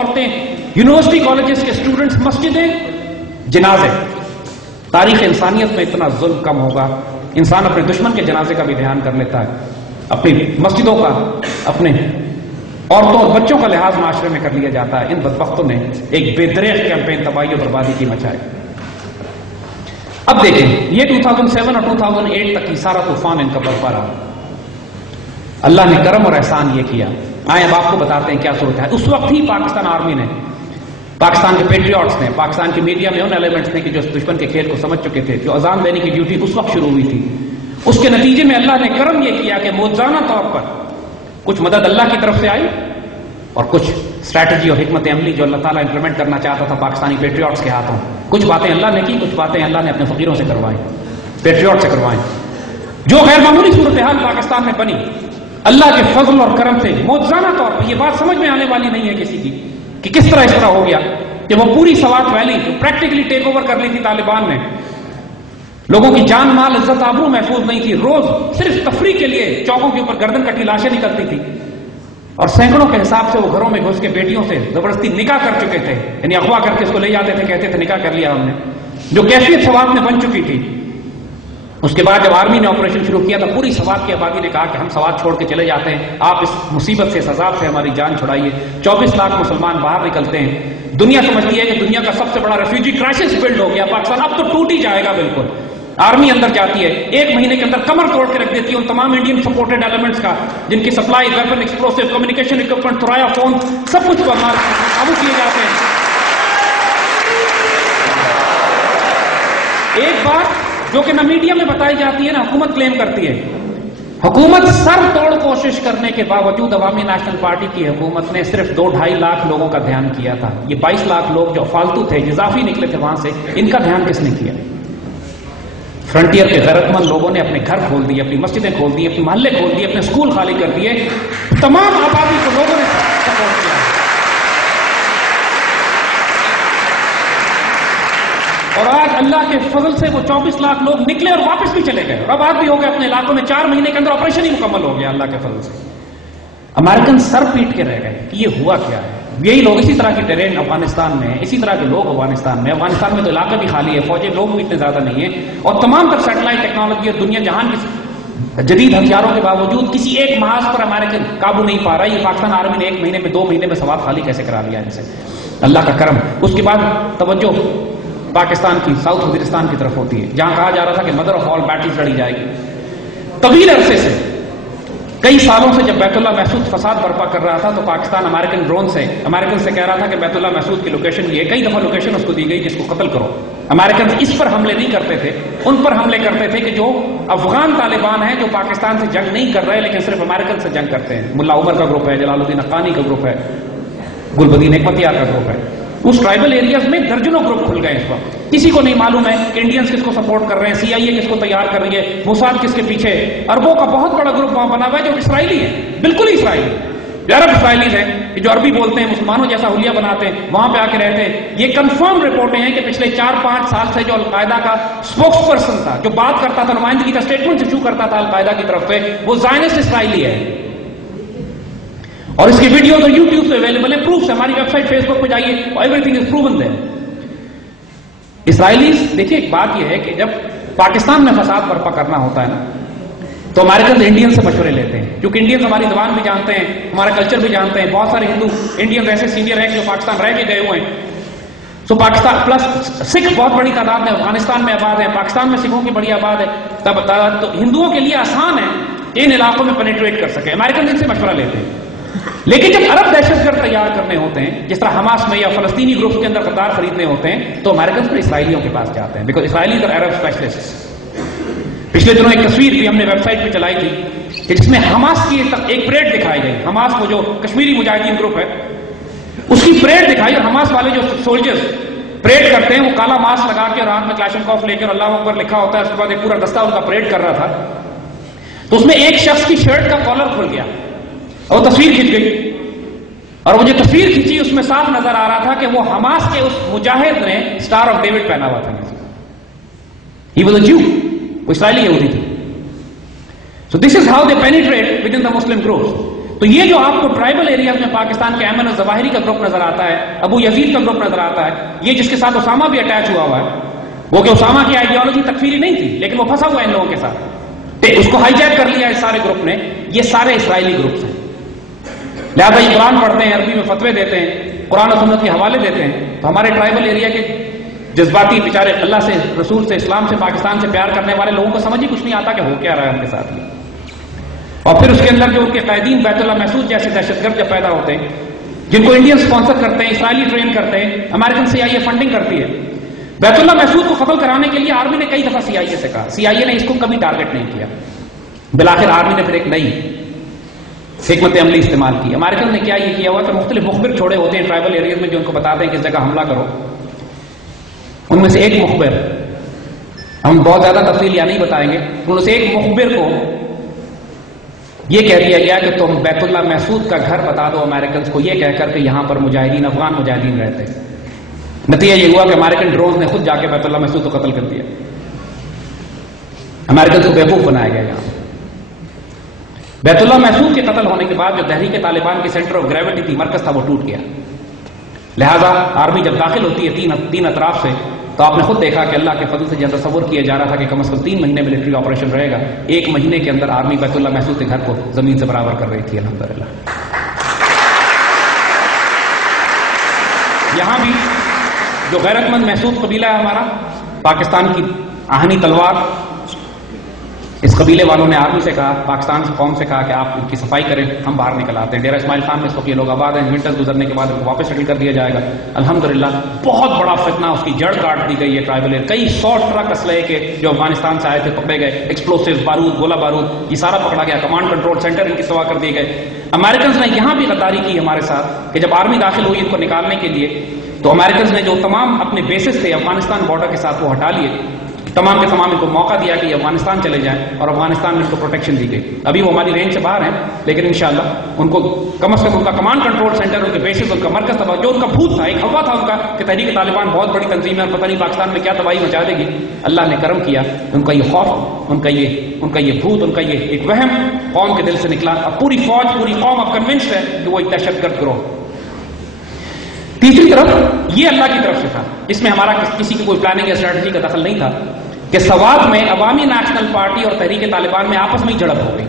عورتیں، university colleges کے students, مسجدیں، جنازے. تاریخ انسانیت میں اتنا ظلم کم ہوگا. انسان اپنے دشمن کے جنازے کا بھی دھیان کر لیتا ہے، اپنی مسجدوں کا، اپنے عورتوں اور بچوں کا لحاظ معاشرے میں کر لیا جاتا ہے. ان بدبختوں نے ایک بے دریغ کیمپین تباہی اور بربادی کی مچائی. اب دیکھیں یہ 2007 اور 2008 تک یہ سارا طوفان ان کا برپا رہا. اللہ نے کرم اور احسان یہ کیا. آئیں اب آپ کو بتاتے ہیں کیا صورت ہے. اس وقت ہی پاکستان آرمی نے، پاکستان کے پیٹریوٹس نے، پاکستان کی میڈیا میں ان ایلیمنٹس نے کہ جو دشمن کے کھیل کو سمجھ چکے تھے، جو اذان دینے کی ڈیوٹی اس وقت شروع ہوئی تھی، اس کے نتیجے میں اللہ نے کرم یہ کیا کہ موجزانہ طور پر کچھ مدد اللہ کی طرف سے آئی اور کچھ اسٹریٹجی اور حکمت عملی جو اللہ تعالیٰ امپلیمنٹ کرنا چاہتا تھا پاکستانی پیٹریوٹس کے ہاتھوں. کچھ باتیں اللہ نے کی، کچھ باتیں اللہ نے اپنے فقیروں سے کروائیں، پیٹریوٹ سے کروائیں. جو غیر معمولی صورتحال پاکستان میں بنی اللہ کے فضل اور کرم سے موجزانہ طور پر، یہ بات سمجھ میں آنے والی نہیں ہے کسی کی کہ کس طرح اس طرح ہو گیا کہ وہ پوری Swat valley practically take over کر لی تھی طالبان نے. لوگوں کی جان مال عزت آبرو محفوظ نہیں تھی. روز صرف تفریح کے لیے چوکوں کے اوپر گردن کٹی لاشیں نکلتی تھی اور سینکڑوں کے حساب سے وہ گھروں میں گھس کے بیٹیوں سے زبردستی نکاح کر چکے تھے. یعنی اغوا کر کے اس کو لے جاتے تھے، کہتے تھے نکاح کر لیا ہم نے. جو کیفیت سوات میں بن چکی تھی. اس کے بعد جب آرمی نے آپریشن شروع کیا تو پوری سوات کی آبادی نے کہا کہ ہم سوات چھوڑ کے چلے جاتے ہیں، آپ اس مصیبت سے، اس عذاب سے ہماری جان چھڑائیے. 24 لاکھ مسلمان باہر نکلتے ہیں. دنیا سمجھتی ہے کہ دنیا کا سب سے بڑا ریفیوجی کرائسس بلڈ ہو گیا پاکستان، اب تو ٹوٹ ہی جائے گا بالکل. آرمی اندر جاتی ہے، 1 مہینے کے اندر کمر توڑ کے رکھ دیتی ہے ان تمام انڈین سپورٹڈ ایلیمنٹس کا جن کی supply, weapon, explosive, communication equipment, Thuraya phone, سب کچھ کو قابو کیے جاتے ہیں. ایک بات جو کہ نہ میڈیا میں بتائی جاتی ہے، نہ حکومت کلیم کرتی ہے. حکومت سر توڑ کوشش کرنے کے باوجود عوامی نیشنل پارٹی کی حکومت نے صرف 2-2.5 لاکھ لوگوں کا دھیان کیا تھا. یہ 22 لاکھ لوگ جو فالتو تھے، اضافی نکلے تھے وہاں سے، ان کا دھیان کس نے کیا؟ فرنٹیئر کے غیرت مند لوگوں نے اپنے گھر کھول دیے، اپنی مسجدیں کھول دی، اپنے محلے کھول دیے، اپنے اسکول خالی کر دیے. تمام آبادی کو لوگوں نے سپورٹ کیا اور آج اللہ کے فضل سے وہ 24 لاکھ لوگ نکلے اور واپس بھی چلے گئے اور اب آج بھی ہو گئے اپنے علاقوں میں. 4 مہینے کے اندر آپریشن ہی مکمل ہو گیا اللہ کے فضل سے. امریکن سر پیٹ کے رہ گئے کہ یہ ہوا کیا ہے. یہی لوگ، اسی طرح کی ٹرین افغانستان میں، اسی طرح کے لوگ افغانستان میں تو علاقہ بھی خالی ہے، فوجی لوگ بھی اتنے زیادہ نہیں ہیں اور تمام تر سیٹلائٹ ٹیکنالوجی اور دنیا جہان کی جدید ہتھیاروں کے باوجود کسی ایک محاذ پر امریکن قابو نہیں پا رہا. یہ پاکستان آرمی نے 1 مہینے میں 2 مہینے میں سوات خالی کیسے کرا لیا ان سے؟ اللہ کا کرم. اس کے بعد توجہ پاکستان کی ساؤتھ وزیرستان کی طرف ہوتی ہے جہاں کہا جا رہا تھا کہ مدر آف آل بیٹلز لڑی جائے گی. طویل عرصے سے، کئی سالوں سے جب بیت اللہ محسود فساد برپا کر رہا تھا تو پاکستان امریکن ڈرون سے کہہ رہا تھا کہ بیت اللہ محسود کی لوکیشن یہ ہے. کئی دفعہ لوکیشن اس کو دی گئی کہ اس کو قتل کرو. امریکن اس پر حملے نہیں کرتے تھے، ان پر حملے کرتے تھے کہ جو افغان طالبان ہیں جو پاکستان سے جنگ نہیں کر رہے لیکن صرف امریکن سے جنگ کرتے ہیں. ملا عمر کا گروپ ہے، جلال الدین حقانی کا گروپ ہے، گلبدین حکمتیار کا گروپ ہے. اس ٹرائبل ایریاز میں درجنوں گروپ کھل گئے. اس وقت کسی کو نہیں معلوم ہے کہ انڈینز کس کو سپورٹ کر رہے ہیں، CIA کس کو تیار کر رہی ہے، موساد کس کے پیچھے. عربوں کا بہت بڑا گروپ وہاں بنا ہوا ہے جو اسرائیلی ہے، بالکل ہی اسرائیلی. عرب اسرائیلیز ہیں جو عربی بولتے ہیں، مسلمانوں جیسا حلیہ بناتے ہیں، وہاں پہ آ کے رہتے ہیں. یہ کنفرم رپورٹیں ہیں کہ پچھلے 4-5 سال سے جو القاعدہ کا اسپوکس پرسن تھا، جو بات کرتا تھا، نمائندگی کا اسٹیٹمنٹ ایشو کرتا تھا القاعدہ کی طرف سے، وہ زائنسٹ اسرائیلی ہے. اور اس کی ویڈیوز اور یوٹیوب پہ اویلیبل ہے، پروفس. ہماری ویب سائٹ فیس بک پہ جائیے، ایوری تھنگ از پروون دیر. اسرائیلیز دیکھیے، ایک بات یہ ہے کہ جب پاکستان میں فساد برپا کرنا ہوتا ہے نا تو امریکن انڈین سے مشورے لیتے ہیں، کیونکہ انڈینز ہماری زبان بھی جانتے ہیں، ہمارا کلچر بھی جانتے ہیں. بہت سارے ہندو انڈین ایسے سینئر ہیں جو پاکستان رہ کے گئے ہوئے ہیں. تو پاکستان پلس سکھ بہت بڑی تعداد میں افغانستان میں آباد ہے، پاکستان میں سکھوں کی بڑی آباد ہے. تب تو ہندوؤں کے لیے آسان ہے کہ ان علاقوں میں پینیٹریٹ کر سکے. امریکن ان سے مشورہ لیتے ہیں. لیکن جب عرب دہشت گرد تیار کرنے ہوتے ہیں، جس طرح حماس میں یا فلسطینی گروپس کے اندر قطار خریدنے ہوتے ہیں، تو امریکنز پھر اسرائیلیوں کے پاس جاتے ہیں، بیکاز اسرائیلیز اور عرب اسپیشلسٹ. پچھلے دنوں ایک تصویر بھی ہم نے ویب سائٹ پہ چلائی تھی کہ جس میں حماس کی ایک پریڈ دکھائی گئی. حماس کو جو کشمیری مجاہدین گروپ ہے اس کی پریڈ دکھائی، اور حماس والے جو سولجرز پریڈ کرتے ہیں وہ کالا ماسک لگا کے اور ہاتھ میں کلاشنکوف لے کر اللہ اکبر لکھا ہوتا ہے. اس کے بعد ایک پورا دستہ ان کا پریڈ کر رہا تھا. تو اس میں ایک شخص کی شرٹ کا کالر کھل گیا اور تصویر کھنچ گئی، اور وہ جو تصویر کھینچی اس میں صاف نظر آ رہا تھا کہ وہ حماس کے اس مجاہد نے اسٹار آف ڈیوڈ پہنا ہوا تھا. He was a Jew. وہ اسرائیلی یہودی تھی. So this is how they penetrate within the Muslim groups. تو یہ جو آپ کو ٹرائبل ایریاز میں پاکستان کے ایمن الظواہری کا گروپ نظر آتا ہے، ابو یزید کا گروپ نظر آتا ہے، یہ جس کے ساتھ اسامہ بھی اٹیچ ہوا ہے، وہ کہ اسامہ کی آئیڈیالوجی تکفیری نہیں تھی لیکن وہ پھنسا ہوا ہے ان لوگوں کے ساتھ، اس کو ہائی جیک کر لیا اس سارے گروپ نے. یہ سارے اسرائیلی گروپس ہیں. لہٰذا یہ قرآن پڑھتے ہیں، عربی میں فتوے دیتے ہیں، قرآن و سنت کے حوالے دیتے ہیں. تو ہمارے ٹرائبل ایریا کے جذباتی بیچارے اللہ سے، رسول سے، اسلام سے، پاکستان سے پیار کرنے والے لوگوں کو سمجھ ہی کچھ نہیں آتا کہ ہو کیا رہا ہے ان کے ساتھ. اور پھر اس کے اندر جو ان کے قائدین بیت اللہ محسود جیسے دہشت گرد جب پیدا ہوتے ہیں، جن کو انڈین اسپانسر کرتے ہیں، اسرائیلی ٹرین کرتے ہیں، امریکن CIA فنڈنگ کرتی ہے. بیت اللہ محسود کو قتل کرانے کے لیے آرمی نے کئی دفعہ CIA سے کہا، CIA نے اس کو کبھی ٹارگٹ نہیں کیا. بالآخر آرمی نے پھر ایک نئی حکمت عملی استعمال کی. امریکن نے کیا یہ کیا ہوا کہ مختلف مخبر چھوڑے ہوتے ہیں ٹرائبل ایریاز میں جو ان کو بتاتے ہیں کس جگہ حملہ کرو. ان میں سے ایک مخبر، ہم بہت زیادہ تفصیل یا نہیں بتائیں گے، ان میں سے ایک مخبر کو یہ کہہ دیا گیا کہ تم بیت اللہ محسود کا گھر بتا دو امریکنز کو، یہ کہہ کر کہ یہاں پر مجاہدین، افغان مجاہدین رہتے ہیں. نتیجہ یہ ہوا کہ امریکن ڈرونز نے خود جا کے بیت اللہ محسود کو قتل کر دیا. امریکنز کو بیوقوف بنایا گیا. یہاں بیت اللہ محسود کے قتل ہونے کے بعد جو تحریک طالبان کی سینٹر آف گریوٹی تھی، مرکز تھا، وہ ٹوٹ گیا. لہذا آرمی جب داخل ہوتی ہے تین اطراف سے، تو آپ نے خود دیکھا کہ اللہ کے فضل سے جب تصور کیا جا رہا تھا کہ کم از کم 3 مہینے ملٹری آپریشن رہے گا، 1 مہینے کے اندر آرمی بیت اللہ محسود کے گھر کو زمین سے برابر کر رہی تھی. الحمدللہ. یہاں بھی جو غیرت مند محسود قبیلہ ہے ہمارا، پاکستان کی آہنی تلوار، اس قبیلے والوں نے آرمی سے کہا، پاکستان کی قوم سے کہا کہ آپ ان کی صفائی کریں، ہم باہر نکل آتے ہیں. ڈیرہ اسماعیل خان میں اس وقت یہ لوگ آباد ہیں. ونٹرز گزرنے کے بعد ان کو واپس سیٹل کر دیا جائے گا. الحمدللہ بہت بڑا فتنہ، اس کی جڑ کاٹ دی گئی ہے. ٹرائبل کئی 100 ٹرک اسلحے کے جو افغانستان سے آئے تھے پکڑے گئے، ایکسپلوسیوز، بارود، گولہ بارود، یہ سارا پکڑا گیا. کمانڈ کنٹرول سینٹر ان کی سوا کر دیے گئے. امریکنز نے یہاں بھی غداری کی ہمارے ساتھ کہ جب آرمی داخل ہوئی ان کو نکالنے کے لیے، تو امریکنز نے جو تمام اپنے بیسز تھے افغانستان بارڈر کے ساتھ وہ ہٹا لیے. تمام کے تمام ان کو موقع دیا کہ یہ افغانستان چلے جائیں، اور افغانستان میں ان کو پروٹیکشن دی گئی. ابھی وہ ہماری رینج سے باہر ہیں، لیکن انشاءاللہ ان کو کم از کم ان کا کمانڈ کنٹرول سینٹر، ان کے بیسز، ان کا مرکز تھا، جو ان کا بھوت تھا، ایک ہوا تھا ان کا کہ تحریک طالبان بہت بڑی تنظیم ہے اور پتہ نہیں پاکستان میں کیا تباہی مچا دے گی. اللہ نے کرم کیا، ان کا یہ خوف، ان کا یہ بھوت، ان کا یہ ایک وہم قوم کے دل سے نکلا. اب پوری فوج، پوری قوم اب کنونسڈ ہے کہ وہ ایک دہشت گرد گروہ. تیسری طرف یہ اللہ کی طرف سے تھا، اس میں ہمارا کسی کی کوئی پلاننگ یا اسٹریٹجی کا دخل نہیں تھا کہ سوات میں عوامی نیشنل پارٹی اور تحریک طالبان میں آپس میں ہی جھڑپ ہو گئی.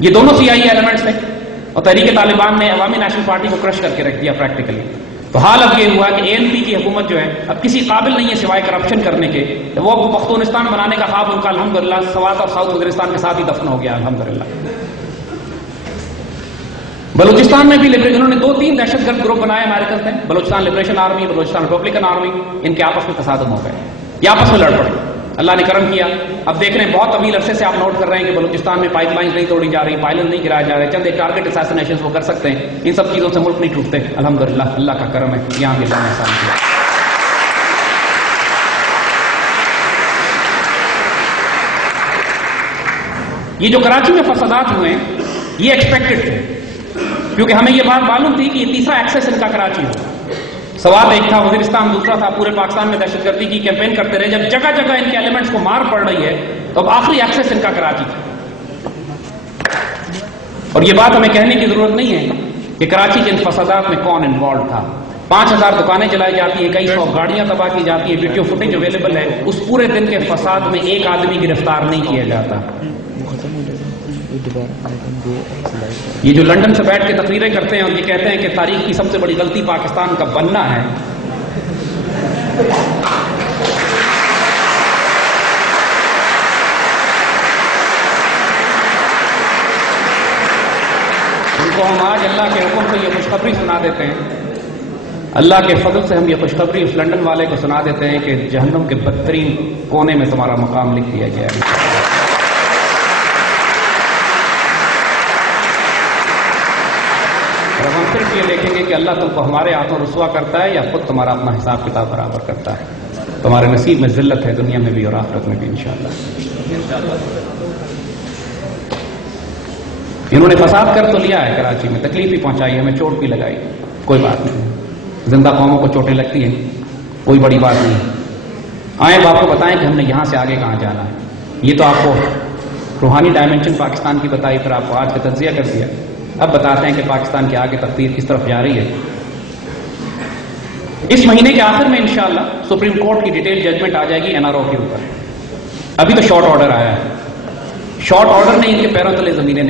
یہ دونوں CIA ایلیمنٹس تھے، اور تحریک طالبان نے عوامی نیشنل پارٹی کو کرش کر کے رکھ دیا پریکٹیکلی. تو حال اب یہ ہوا کہ ANP کی حکومت جو ہے اب کسی قابل نہیں ہے سوائے کرپشن کرنے کے. وہ پختونستان بنانے کا خواب ان کا الحمدللہ سوات اور ساؤتھ وزیرستان کے ساتھ ہی دفن ہو گیا. الحمدللہ. بلوچستان میں بھی انہوں نے 2-3 دہشت گرد گروپ بنائے امریکن نے، Balochistan liberation army, Balochistan republican army. ان کے آپس میں تصادم ہو گئے، یہ آپس میں لڑ پڑے. اللہ نے کرم کیا. اب دیکھ رہے ہیں بہت طویل عرصے سے آپ نوٹ کر رہے ہیں کہ بلوچستان میں پائپ لائنز نہیں توڑی جا رہی، پائلن نہیں گرایا جا رہے، چند ایک ٹارگٹ اساسینیشنز وہ کر سکتے ہیں. ان سب چیزوں سے ملک نہیں ٹوٹتے. الحمدللہ اللہ کا کرم ہے، یہاں بھی اللہ نے احسان کیا. یہ جو کراچی میں فسادات ہوئے ہیں یہ ایکسپیکٹڈ تھے، کیونکہ ہمیں یہ بات معلوم تھی کہ یہ تیسرا ایکسس ان کا کراچی ہو. سوات ایک تھا، وزیرستان دوسرا تھا. پورے پاکستان میں دہشت گردی کی کیمپین کرتے رہے. جب جگہ جگہ ان کے ایلیمنٹس کو مار پڑ رہی ہے تو اب آخری ایکسس ان کا کراچی تھا. اور یہ بات ہمیں کہنے کی ضرورت نہیں ہے کہ کراچی کے ان فسادات میں کون انوالو تھا. 5000 دکانیں جلائی جاتی ہیں، کئی 100 گاڑیاں تباہ کی جاتی ہے، ویڈیو فوٹیج اویلیبل ہے. اس پورے دن کے فساد میں ایک آدمی گرفتار نہیں کیا جاتا. یہ جو لندن سے بیٹھ کے تقریریں کرتے ہیں اور یہ کہتے ہیں کہ تاریخ کی سب سے بڑی غلطی پاکستان کا بننا ہے، ان کو ہم آج اللہ کے حکم سے یہ خوشخبری سنا دیتے ہیں. اللہ کے فضل سے ہم یہ خوشخبری اس لندن والے کو سنا دیتے ہیں کہ جہنم کے بدترین کونے میں تمہارا مقام لکھ دیا گیا ہے. اور ہم صرف یہ دیکھیں گے کہ اللہ تم کو ہمارے ہاتھوں رسوا کرتا ہے یا خود تمہارا اپنا حساب کتاب برابر کرتا ہے. تمہارے نصیب میں ذلت ہے، دنیا میں بھی اور آخرت میں بھی انشاءاللہ. انہوں نے فساد کر تو لیا ہے کراچی میں، تکلیف بھی پہنچائی، ہمیں چوٹ بھی لگائی، کوئی بات نہیں. زندہ قوموں کو چوٹیں لگتی ہیں، کوئی بڑی بات نہیں. آئیں اب آپ کو بتائیں کہ ہم نے یہاں سے آگے کہاں جانا ہے. یہ تو آپ کو روحانی ڈائمنشن پاکستان کی بتائی، پھر آپ کو آج کا تجزیہ کر دیا. اب بتاتے ہیں کہ پاکستان کے آگے تقدیر کس طرف جا رہی ہے. اس مہینے کے آخر میں انشاءاللہ سپریم کورٹ کی ڈیٹیل ججمنٹ آ جائے گی NRO کے اوپر. ابھی تو شارٹ آرڈر آیا ہے. شارٹ آرڈر نے ان کے پیروں تلے زمینیں